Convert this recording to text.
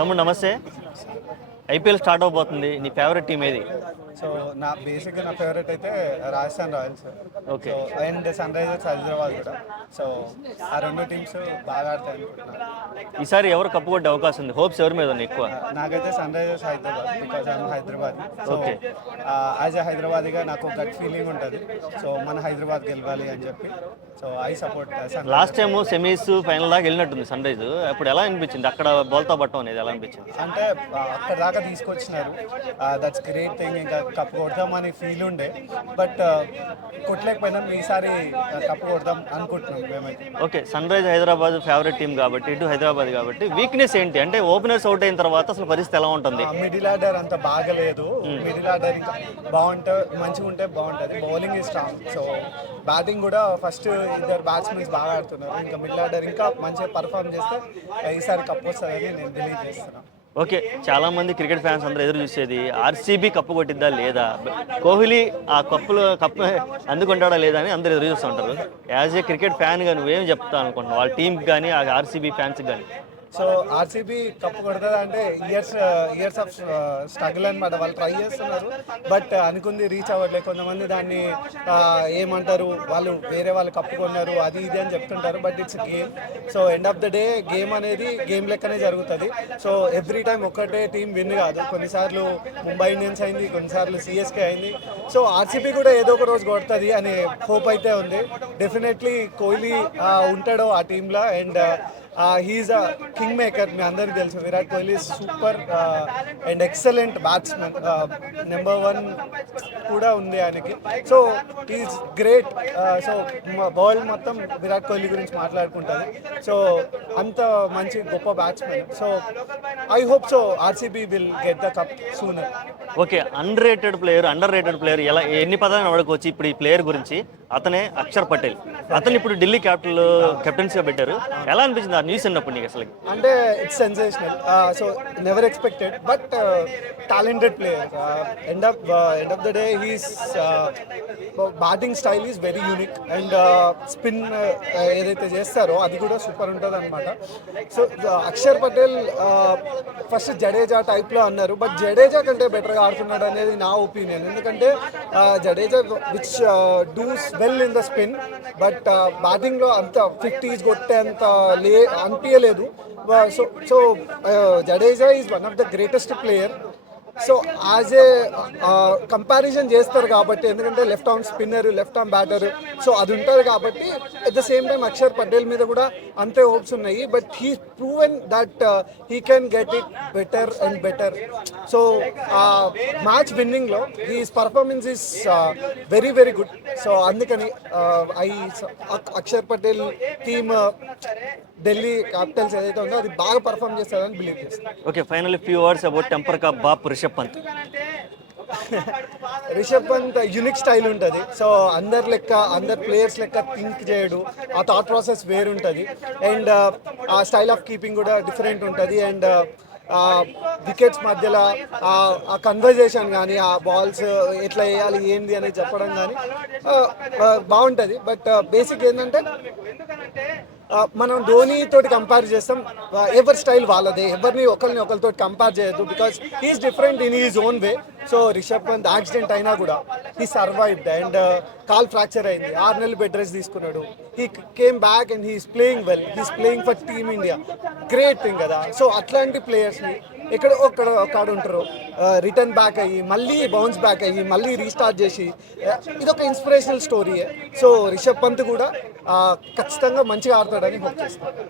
తమ్ముడు నమస్తే. IPL start అవబోతుంది. నీ ఫేవరెట్ టీం ఏది? సో నా ఫేవరెట్ అయితే Rajasthan Royals. Okay. So and Sunrisers Hyderabad కూడా. సో ఆ రెండు టీమ్స్ బాగా ఆడతాయి అనుకుంటున్నాను. ఈసారి ఎవరు కప్పు కొట్టే అవకాశం ఉంది? హోప్స్ ఎవరి మీద ఉన్నాయి ఎక్కువ? నాకైతే Sunrisers Hyderabad, because I'm Hyderabad. So okay. As a హైదరాబాద్గా నాకు గట్ ఫీలింగ్ ఉంటుంది. సో మన హైదరాబాద్ గెలవాలి అని చెప్పి so I support Sun. Last time semis final దాకా వెళ్ళినట్టుంది సన్ రైజ్. అప్పుడు ఎలా అనిపించింది అక్కడ బోల్తా పట్టం అనేది? ఎలా అనిపించింది? అంటే అక్కడ దాకా తీసుకొచ్చినారు, దట్స్ గ్రేట్ థింగ్. ఇంకా కప్పు కొడదామని ఫీల్ ఉండే, బట్ కొట్టలేకపోయినాం. ఈసారి కప్పు కొడదాం అనుకుంటున్నాం మేమైతే. Okay, Sun rise Hyderabad favourite team కాబట్టి, ఇటు హైదరాబాద్ కాబట్టి వీక్నెస్ ఏంటి అంటే ఓపెనర్స్ అవుట్ అయిన తర్వాత అసలు పరిస్థితి ఎలా ఉంటుంది? మిడిల్ ఆర్డర్ అంత బాగలేదు. మిడిల్ ఆర్డర్ ఇంకా మంచిగా ఉంటే బాగుంటుంది. Bowling is strong. So batting కూడా ఫస్ట్ ఇద్దరు బ్యాట్స్మెన్స్ బాగా ఆడుతున్నారు. ఇంకా మిడిల్ ఆర్డర్ ఇంకా మంచిగా పర్ఫామ్ చేస్తే ఈసారి కప్పు వస్తుందని నేను బిలీవ్ చేస్తున్నాను. ఓకే, చాలా మంది క్రికెట్ ఫ్యాన్స్ అందరూ ఎదురు చూసేది ఆర్సీబీ కప్పు కొట్టిద్దా లేదా, కోహ్లీ ఆ కప్పు అందుకుంటాడా లేదా అని అందరూ ఎదురు చూస్తుంటారు. యాజ్ ఏ క్రికెట్ ఫ్యాన్గా నువ్వేం చెప్తా అనుకుంటున్నావు వాళ్ళ టీంకి కానీ ఆ ఆర్సీబీ ఫ్యాన్స్కి కానీ? సో ఆర్సీబీ కప్పు కొడుతుంది అంటే ఇయర్స్ ఆఫ్ స్ట్రగుల్ అనమాట. వాళ్ళు ట్రై చేస్తున్నారు, బట్ అనుకుంది రీచ్ అవ్వట్లేదు. కొంతమంది దాన్ని ఏమంటారు, వేరే వాళ్ళు కప్పు కొన్నారు అది ఇది అని చెప్తుంటారు, but it's game. So end of the day game అనేది గేమ్ లెక్కనే జరుగుతుంది. సో ఎవ్రీ టైం ఒక్కటే టీం విన్ కాదు. కొన్నిసార్లు ముంబై ఇండియన్స్ అయింది, కొన్నిసార్లు సిఎస్కే అయింది. సో ఆర్సీబీ కూడా ఏదో ఒక రోజు కొడుతుంది అనే హోప్ అయితే ఉంది. డెఫినెట్లీ కోహ్లీ ఉంటాడు ఆ టీంలో, and he's a king maker. మీ అందరికీ తెలుసు Virat Kohli super and excellent batsmen. Number 1 కూడా ఉంది ఆయనకి. So he's great. So world మొత్తం విరాట్ కోహ్లీ గురించి మాట్లాడుకుంటుంది. సో అంత మంచి గొప్ప batsmen. So I hope so RCB will get the cup sooner. Okay, under rated player ఎలా ఎన్ని పదాలను వాడుకోవచ్చు ఇప్పుడు ఈ ప్లేయర్ గురించి? అతనే అక్షర్ పటేల్. అతను ఇప్పుడు ఢిల్లీ కెప్టెన్సీగా పెట్టారు. ఎలా అనిపించింది ఆ న్యూస్ అన్నప్పుడు నీకు? అసలు అంటే it's sensational. So never expected, but talented player. End of the day he's batting style is very unique, and spin ఏదైతే చేస్తారో అది కూడా సూపర్ ఉంటుంది అనమాట. సో అక్షర్ పటేల్ ఫస్ట్ జడేజా టైప్లో అన్నారు, బట్ జడేజా కంటే బెటర్గా ఆడుతున్నాడు అనేది నా ఒపీనియన్. ఎందుకంటే Jadeja which does well in the spin, but బ్యాటింగ్లో అంత 50s కొట్టే అంత అనిపించలేదు. So Jadeja is one of the greatest player. So as a comparison చేస్తారు కాబట్టి, ఎందుకంటే left arm spinner, left arm batter, so అది ఉంటుంది కాబట్టి at the same time Akshar Patel మీద కూడా అంతే హోప్స్ ఉన్నాయి. But he proven that he can get it better and better. So match విన్నింగ్లో his performance is very very good. So అందుకని Axar Patel team Delhi Capitals ఏదైతే ఉందో అది బాగా పర్ఫామ్ చేస్తారని బిలీవ్ చేస్తాను. Okay, finally few words about temper కా బాప్ రిషబ్ పంత్. రిషబ్ పంత్ యూనిక్ స్టైల్ ఉంటుంది. సో అందరు ప్లేయర్స్ లెక్క థింక్ చేయడు. ఆ థాట్ ప్రాసెస్ వేరుంటుంది, అండ్ ఆ స్టైల్ ఆఫ్ కీపింగ్ కూడా డిఫరెంట్ ఉంటుంది. అండ్ వికెట్స్ మధ్యలో ఆ కన్వర్జేషన్ కానీ, ఆ బాల్స్ ఎట్లా వేయాలి ఏంది అనేది చెప్పడం కానీ బాగుంటుంది. బట్ బేసిక్ ఏంటంటే మనం ధోని తోటి కంపేర్ చేస్తాం. ఎవరి స్టైల్ వాళ్ళదే, ఎవరిని ఒకరితో కంపేర్ చేయొద్దు, because he's different in his own way. So Rishabh Pant accident అయినా కూడా he survived, and call fracture అయింది, 6 నెలలు బెడ్ రెస్ట్ తీసుకున్నాడు. He came back and he's playing well. He's playing for team India. Great thing కదా. So అట్లాంటి ప్లేయర్స్ని ఒక్కడ ఉంటారు, రిటర్న్ బ్యాక్ అయ్యి మళ్ళీ బౌన్స్ బ్యాక్ అయ్యి మళ్ళీ రీస్టార్ట్ చేసి, ఇదొక ఇన్స్పిరేషనల్ స్టోరీయే. సో రిషబ్ పంత్ కూడా ఖచ్చితంగా మంచిగా ఆడతాడని హోప్ చేస్తాను.